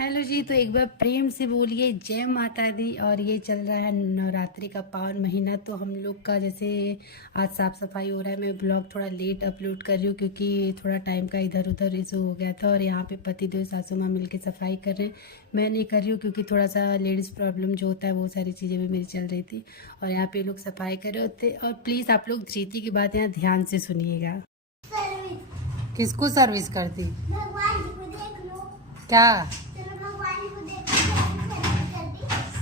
Hello जी। तो एक बार प्रेम से बोलिए जय माता दी। और ये चल रहा है नवरात्रि का पावन महीना, तो हम लोग का जैसे आज साफ़ सफाई हो रहा है। मैं ब्लॉग थोड़ा लेट अपलोड कर रही हूँ क्योंकि थोड़ा टाइम का इधर उधर इशू हो गया था। और यहाँ पे पति देव सासू माँ मिल के सफाई कर रहे हैं। मैं नहीं कर रही हूँ क्योंकि थोड़ा सा लेडीज़ प्रॉब्लम जो होता है वो सारी चीज़ें भी मेरी चल रही थी। और यहाँ पे लोग सफाई कर रहे होते। और प्लीज़ आप लोग धृति की बात यहाँ ध्यान से सुनिएगा। किसको सर्विस कर दी? भगवान जी को देख लो। क्या? चलो भगवान जी को देख लो,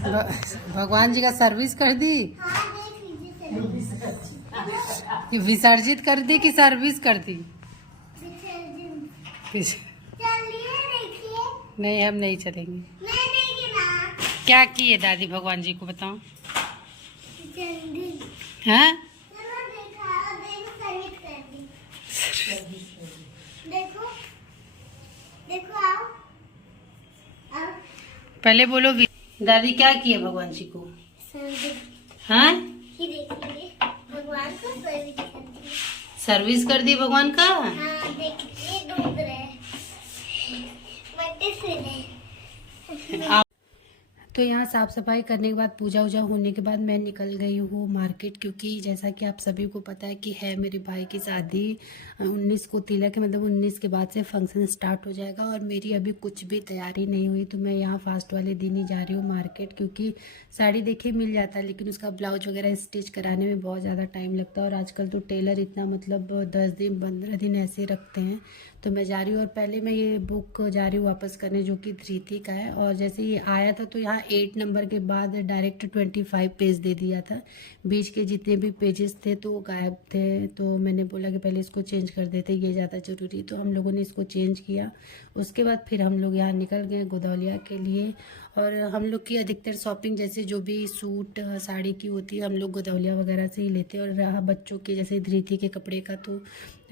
सर्विस कर दी। भगवान जी का सर्विस कर दी? हाँ देख लीजिए सर्विस। कि विसर्जित कर दी कि सर्विस कर दी? विसर्जन। चलिए देखिए। नहीं, हम नहीं चलेंगे। मैं नहीं गिरा। क्या किए दादी भगवान जी को बताओ? विसर्जन। हैं? चलो देखा, देखो सर्विस कर दी। देखो देखो आओ आओ। पहले बोलो दादी क्या किए भगवान जी को? सर्विस। हैं? ये देखिए भगवान को सर्विस कर दी। सर्विस कर दी भगवान का? हाँ देखिए डूब रहे मट्टी से नहीं। तो यहाँ साफ़ सफाई करने के बाद पूजा वूजा होने के बाद मैं निकल गई हूँ मार्केट, क्योंकि जैसा कि आप सभी को पता है कि है मेरे भाई की शादी 19 को तिलक है। मतलब 19 के बाद से फंक्शन स्टार्ट हो जाएगा और मेरी अभी कुछ भी तैयारी नहीं हुई। तो मैं यहाँ फास्ट वाले दिन ही जा रही हूँ मार्केट, क्योंकि साड़ी देखिए मिल जाता है लेकिन उसका ब्लाउज वगैरह स्टिच कराने में बहुत ज़्यादा टाइम लगता है। और आजकल तो टेलर इतना मतलब 10 दिन 15 दिन ऐसे रखते हैं। तो मैं जा रही हूँ और पहले मैं ये बुक जा रही हूँ वापस करने, जो कि धृति का है। और जैसे ये आया था तो यहाँ 8 नंबर के बाद डायरेक्ट 25 पेज दे दिया था। बीच के जितने भी पेजेस थे तो वो गायब थे। तो मैंने बोला कि पहले इसको चेंज कर देते, ये ज़्यादा ज़रूरी। तो हम लोगों ने इसको चेंज किया। उसके बाद फिर हम लोग यहाँ निकल गए गोदौलिया के लिए। और हम लोग की अधिकतर शॉपिंग जैसे जो भी सूट साड़ी की होती है हम लोग गोदौलिया वगैरह से ही लेते हैं। और रहा बच्चों के जैसे धृति के कपड़े का, तो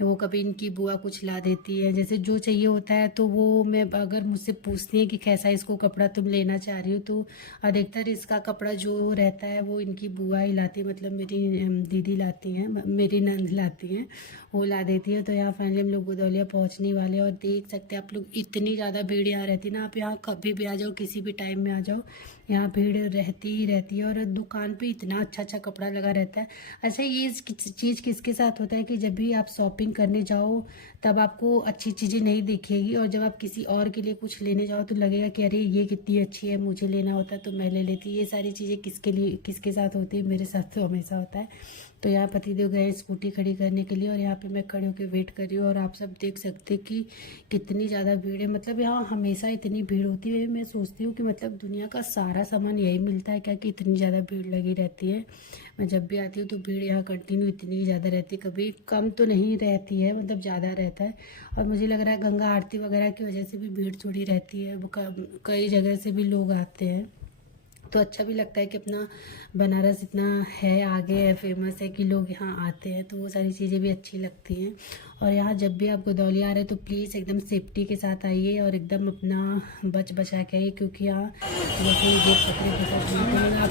वो कभी इनकी बुआ कुछ ला देती है, जैसे जो चाहिए होता है। तो वो मैं अगर मुझसे पूछती है कि कैसा इसको कपड़ा तुम लेना चाह रही हो, तो अधिकतर इसका कपड़ा जो रहता है वो इनकी बुआ ही लाती है। मतलब मेरी दीदी लाती हैं, मेरी नंद लाती हैं, वो ला देती है। तो यहाँ फाइनली हम लोग गोदौलिया पहुँचने वाले हैं। और देख सकते हैं आप लोग इतनी ज़्यादा भीड़ यहाँ रहती है ना। आप यहाँ कभी भी आ जाओ, किसी भी टाइम में आ जाओ, यहाँ भीड़ रहती ही रहती है। और दुकान पे इतना अच्छा अच्छा कपड़ा लगा रहता है। अच्छा, ये चीज़ किसके साथ होता है कि जब भी आप शॉपिंग करने जाओ तब आपको अच्छी चीज़ें नहीं दिखेगी, और जब आप किसी और के लिए कुछ लेने जाओ तो लगेगा कि अरे ये कितनी अच्छी है, मुझे लेना होता तो मैं ले लेती। ये सारी चीज़ें किसके लिए किसके साथ होती है? मेरे साथ तो हमेशा होता है। तो यहाँ पतिदेव गए स्कूटी खड़ी करने के लिए और यहाँ पे मैं खड़े होकर वेट कर रही हूँ। और आप सब देख सकते हैं कि कितनी ज़्यादा भीड़ है। मतलब यहाँ हमेशा इतनी भीड़ होती है। मैं सोचती हूँ कि मतलब दुनिया का सारा सामान यही मिलता है क्या, कि इतनी ज़्यादा भीड़ लगी रहती है। मैं जब भी आती हूँ तो भीड़ यहाँ कंटिन्यू इतनी ज़्यादा रहती है, कभी कम तो नहीं रहती है, मतलब ज़्यादा रहता है। और मुझे लग रहा है गंगा आरती वगैरह की वजह से भी भीड़ थोड़ी रहती है। कई जगह से भी लोग आते हैं। तो अच्छा भी लगता है कि अपना बनारस इतना है आगे है, फेमस है, कि लोग यहाँ आते हैं। तो वो सारी चीज़ें भी अच्छी लगती हैं। और यहाँ जब भी आप गोदौलिया आ रहे हैं तो प्लीज़ एकदम सेफ्टी के साथ आइए और एकदम अपना बचा के आइए, क्योंकि यहाँ जैसे ये खतरे के साथ निकलेगा। आप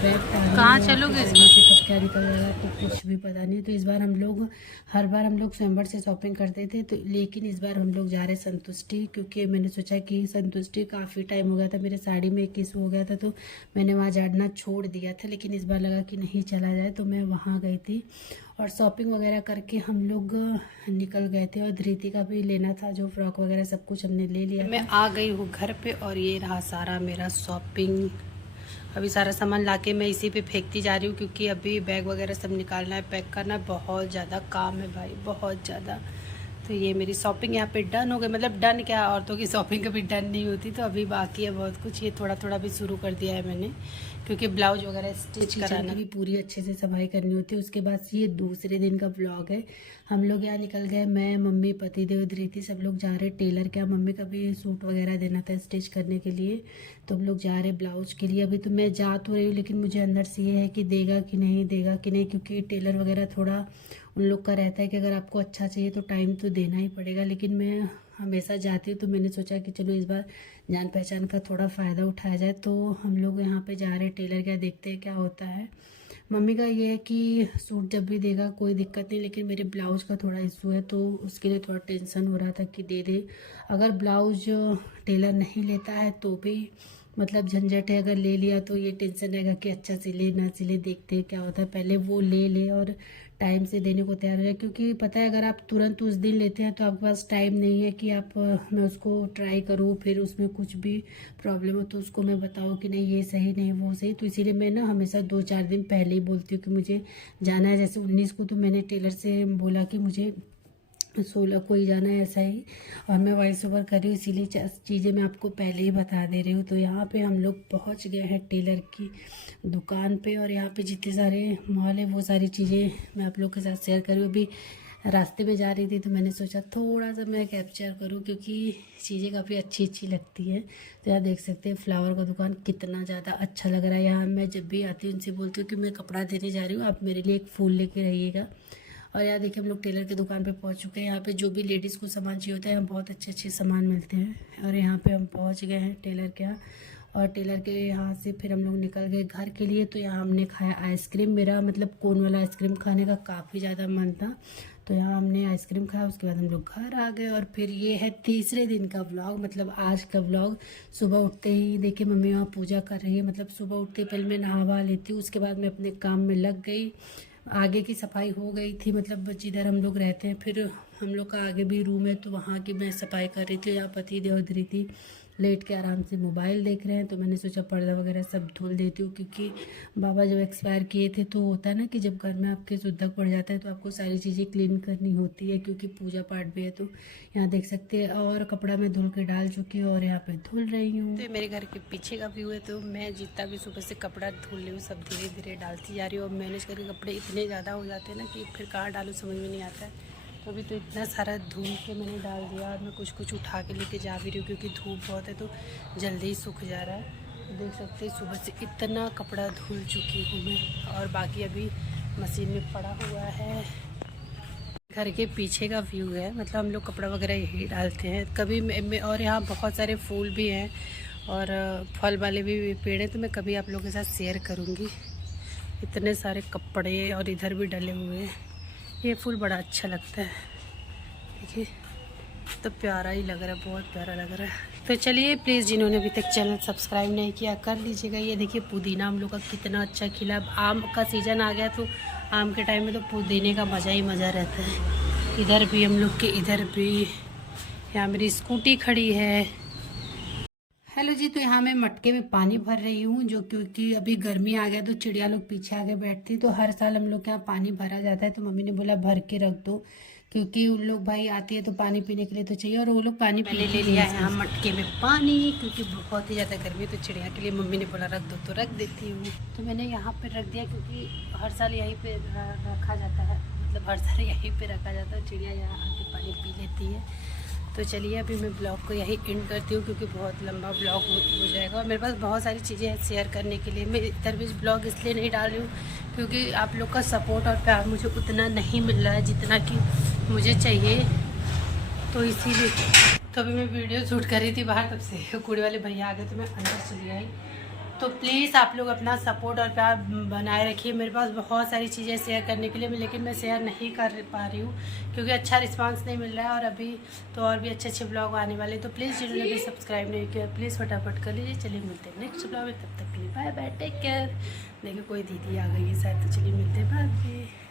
ट्रैप कहाँ चलोगे से कब क्या निकल जाएगा तो कुछ भी पता नहीं। तो इस बार हम लोग हर बार हम लोग स्वयंवर से शॉपिंग करते थे, तो लेकिन इस बार हम लोग जा रहे संतुष्टि, क्योंकि मैंने सोचा कि संतुष्टि काफ़ी टाइम हो गया था, मेरे साड़ी में एक इशू हो गया था तो मैंने वहाँ जाना छोड़ दिया था। लेकिन इस बार लगा कि नहीं चला जाए, तो मैं वहाँ गई थी और शॉपिंग वगैरह करके हम लोग निकल गए थे। और धृति का भी लेना था, जो फ्रॉक वगैरह सब कुछ हमने ले लिया। मैं आ गई हूँ घर पे और ये रहा सारा मेरा शॉपिंग। अभी सारा सामान लाके मैं इसी पे फेंकती जा रही हूँ, क्योंकि अभी बैग वगैरह सब निकालना है, पैक करना है, बहुत ज़्यादा काम है भाई, बहुत ज़्यादा। तो ये मेरी शॉपिंग यहाँ पे डन हो गई। मतलब डन क्या, औरतों की शॉपिंग कभी डन नहीं होती, तो अभी बाकी है बहुत कुछ। ये थोड़ा थोड़ा भी शुरू कर दिया है मैंने, क्योंकि ब्लाउज वगैरह स्टिच कराना भी पूरी अच्छे से सफाई करनी होती है। उसके बाद ये दूसरे दिन का व्लॉग है। हम लोग यहाँ निकल गए, मैं मम्मी पतिदेव धृति सब लोग जा रहे टेलर के। मम्मी का भी सूट वगैरह देना था स्टिच करने के लिए, तो हम लोग जा रहे ब्लाउज के लिए। अभी तो मैं जा तो रही हूँ लेकिन मुझे अंदर से ये है कि देगा कि नहीं देगा कि नहीं, क्योंकि टेलर वगैरह थोड़ा उन लोग का रहता है कि अगर आपको अच्छा चाहिए तो टाइम तो देना ही पड़ेगा। लेकिन मैं हमेशा जाती हूँ, तो मैंने सोचा कि चलो इस बार जान पहचान का थोड़ा फ़ायदा उठाया जाए। तो हम लोग यहाँ पे जा रहे हैं टेलर, क्या देखते हैं क्या होता है। मम्मी का ये है कि सूट जब भी देगा कोई दिक्कत नहीं, लेकिन मेरे ब्लाउज का थोड़ा इशू है तो उसके लिए थोड़ा टेंशन हो रहा था कि दे दे। अगर ब्लाउज टेलर नहीं लेता है तो भी मतलब झंझट है, अगर ले लिया तो ये टेंशन रहेगा कि अच्छा सिले ना सिले, देखते क्या होता है। पहले वो ले ले और टाइम से देने को तैयार हो जाए, क्योंकि पता है अगर आप तुरंत उस दिन लेते हैं तो आपके पास टाइम नहीं है कि आप मैं उसको ट्राई करूँ, फिर उसमें कुछ भी प्रॉब्लम हो तो उसको मैं बताऊँ कि नहीं ये सही नहीं वो सही। तो इसीलिए मैं ना हमेशा 2-4 दिन पहले ही बोलती हूँ कि मुझे जाना है। जैसे 19 को तो मैंने टेलर से बोला कि मुझे 16 को ही जाना है ऐसा ही, और मैं वॉइस ओवर कर रही हूँ इसीलिए चीज़ें मैं आपको पहले ही बता दे रही हूँ। तो यहाँ पे हम लोग पहुँच गए हैं टेलर की दुकान पे, और यहाँ पे जितने सारे मॉल है वो सारी चीज़ें मैं आप लोग के साथ शेयर करूँ। अभी रास्ते में जा रही थी तो मैंने सोचा थोड़ा सा मैं कैप्चर करूँ, क्योंकि चीज़ें काफ़ी अच्छी अच्छी लगती हैं। तो यहाँ देख सकते हैं फ्लावर का दुकान कितना ज़्यादा अच्छा लग रहा है। यहाँ मैं जब भी आती हूँ उनसे बोलती हूँ कि मैं कपड़ा देने जा रही हूँ, आप मेरे लिए एक फूल लेके रहिएगा। और यहाँ देखिए हम लोग टेलर की दुकान पे पहुँच चुके हैं। यहाँ पे जो भी लेडीज़ को सामान चाहिए होता है यहाँ बहुत अच्छे अच्छे सामान मिलते हैं। और यहाँ पे हम पहुँच गए हैं टेलर के यहाँ, और टेलर के यहाँ से फिर हम लोग निकल गए घर के लिए। तो यहाँ हमने खाया आइसक्रीम, मेरा मतलब कोन वाला आइसक्रीम खाने का काफ़ी ज़्यादा मन था, तो यहाँ हमने आइसक्रीम खाया। उसके बाद हम लोग घर आ गए। और फिर ये है तीसरे दिन का व्लॉग, मतलब आज का व्लॉग। सुबह उठते ही देखिए मम्मी वहाँ पूजा कर रही है, मतलब सुबह उठते ही पहले मैं नहा लेती हूँ, उसके बाद मैं अपने काम में लग गई। आगे की सफाई हो गई थी, मतलब जिधर हम लोग रहते हैं, फिर हम लोग का आगे भी रूम है तो वहाँ की मैं सफाई कर रही थी। यहाँ पति देव धृति लेट के आराम से मोबाइल देख रहे हैं, तो मैंने सोचा पर्दा वगैरह सब धुल देती हूँ, क्योंकि बाबा जब एक्सपायर किए थे तो होता है ना कि जब घर में आपके शुद्धक पड़ जाता है तो आपको सारी चीज़ें क्लीन करनी होती है, क्योंकि पूजा पाठ भी है। तो यहाँ देख सकते हैं, और कपड़ा मैं धुल के डाल चुकी हूँ और यहाँ पे धुल रही हूँ। तो मेरे घर के पीछे का व्यू है, तो मैं जितना भी सुबह से कपड़ा धुल रही हूँ सब धीरे धीरे डालती जा रही हूँ। और मैनेज करके कपड़े इतने ज़्यादा हो जाते हैं ना कि फिर कहाँ डालूँ समझ में नहीं आता है। तो अभी तो इतना सारा धुल के मैंने डाल दिया, और मैं कुछ कुछ उठा के लेके जा भी रही हूँ, क्योंकि धूप बहुत है तो जल्दी ही सूख जा रहा है। तो देख सकते हैं सुबह से इतना कपड़ा धुल चुकी हूँ मैं, और बाकी अभी मशीन में पड़ा हुआ है। घर के पीछे का व्यू है, मतलब हम लोग कपड़ा वगैरह यही डालते हैं कभी मैं। और यहाँ बहुत सारे फूल भी हैं और फल वाले भी पेड़ हैं, तो मैं कभी आप लोगों के साथ शेयर करूँगी। इतने सारे कपड़े और इधर भी डले हुए हैं। ये फूल बड़ा अच्छा लगता है, देखिए तो प्यारा ही लग रहा है, बहुत प्यारा लग रहा है। तो चलिए प्लीज़ जिन्होंने अभी तक चैनल सब्सक्राइब नहीं किया कर लीजिएगा। ये देखिए पुदीना हम लोग का कितना अच्छा खिला। अब आम का सीज़न आ गया तो आम के टाइम में तो पुदीने का मज़ा ही मज़ा रहता है। इधर भी हम लोग के, इधर भी। यहाँ मेरी स्कूटी खड़ी है। हेलो जी, तो यहाँ मैं मटके में पानी भर रही हूँ, जो क्योंकि अभी गर्मी आ गया तो चिड़िया लोग पीछे आगे बैठती, तो हर साल हम लोग के यहाँ पानी भरा जाता है। तो मम्मी ने बोला भर के रख दो, क्योंकि उन लोग भाई आती है तो पानी पीने के लिए तो चाहिए, और वो लोग पानी पीने ले लिया है यहाँ मटके में पानी, क्योंकि बहुत ही ज़्यादा गर्मी। तो चिड़िया के लिए मम्मी ने बोला रख दो तो रख देती हूँ। तो मैंने यहाँ पर रख दिया, क्योंकि हर साल यहीं पर रखा जाता है, मतलब हर साल यहीं पर रखा जाता है। चिड़िया यहाँ आके पानी पी लेती है। तो चलिए अभी मैं ब्लॉग को यही एंड करती हूँ, क्योंकि बहुत लंबा ब्लॉग हो जाएगा, और मेरे पास बहुत सारी चीज़ें हैं शेयर करने के लिए। मैं इधर भी ब्लॉग इसलिए नहीं डाल रही हूँ क्योंकि आप लोग का सपोर्ट और प्यार मुझे उतना नहीं मिल रहा है जितना कि मुझे चाहिए, तो इसीलिए। तो अभी मैं वीडियो शूट कर रही थी बाहर, तब से कूड़े वाले भैया आ गए तो मैं अंदर चली आई। तो प्लीज़ आप लोग अपना सपोर्ट और प्यार बनाए रखिए। मेरे पास बहुत सारी चीज़ें शेयर करने के लिए, लेकिन मैं शेयर नहीं कर पा रही हूँ क्योंकि अच्छा रिस्पांस नहीं मिल रहा है, और अभी तो और भी अच्छे अच्छे ब्लॉग आने वाले। तो प्लीज़ जिन्होंने भी सब्सक्राइब नहीं किया प्लीज़ फटाफट कर लीजिए। चलिए मिलते हैं नेक्स्ट ब्लॉग में, तब तक के लिए बाय बाय, टेक केयर। देखिए कोई दीदी आ गई है शायद, तो चलिए मिलते हैं बाद में।